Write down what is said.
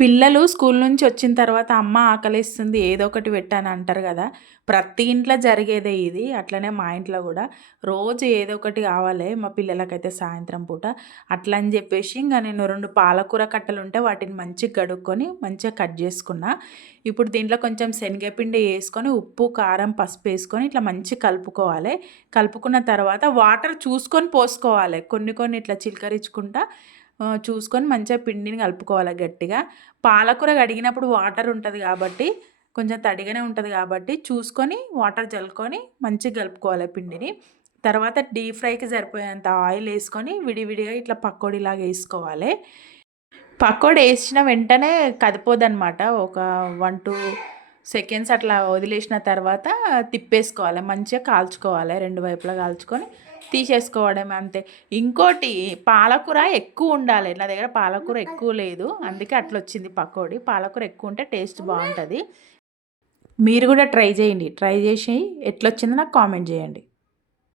పిల్లలు స్కూల్ నుంచి వచ్చిన తర్వాత అమ్మ ఆకలేస్తుంది ఏదో ఒకటి పెట్టని అంటారు కదా. ప్రతి ఇంట్లో జరిగేదే ఇది. అట్లనే మా ఇంట్లో కూడా రోజు ఏదో ఒకటి కావాలి మా పిల్లలకైతే సాయంత్రం పూట. అట్లా అని చెప్పేసి ఇంకా నేను 2 పాలకూర కట్టలు ఉంటే వాటిని మంచిగా కడుక్కొని మంచిగా కట్ చేసుకున్నా. ఇప్పుడు దీంట్లో కొంచెం శనగపిండి వేసుకొని ఉప్పు కారం పసుపు వేసుకొని ఇట్లా మంచిగా కలుపుకోవాలి. కలుపుకున్న తర్వాత వాటర్ చూసుకొని పోసుకోవాలి. కొన్ని కొన్ని ఇట్లా చిలకరించుకుంటా చూసుకొని మంచిగా పిండిని కలుపుకోవాలి గట్టిగా. పాలకూర కడిగినప్పుడు వాటర్ ఉంటుంది కాబట్టి కొంచెం తడిగానే ఉంటుంది కాబట్టి చూసుకొని వాటర్ జల్లుకొని మంచిగా కలుపుకోవాలి పిండిని. తర్వాత డీప్ ఫ్రైకి సరిపోయేంత ఆయిల్ వేసుకొని విడివిడిగా ఇట్లా పకోడీలాగా వేసుకోవాలి. పకోడీ వేసిన వెంటనే కదిపోదనమాట. ఒక 1-2 సెకండ్స్ అట్లా వదిలేసిన తర్వాత తిప్పేసుకోవాలి. మంచిగా కాల్చుకోవాలి. 2 వైపులా కాల్చుకొని తీసేసుకోవడమే అంతే. ఇంకోటి పాలకూర ఎక్కువ ఉండాలి. నా దగ్గర పాలకూర ఎక్కువ లేదు, అందుకే అట్లా వచ్చింది పకోడీ. పాలకూర ఎక్కువ ఉంటే టేస్ట్ బాగుంటుంది. మీరు కూడా ట్రై చేయండి. ట్రై చేసి ఎట్లొచ్చిందో నాకు కామెంట్ చేయండి.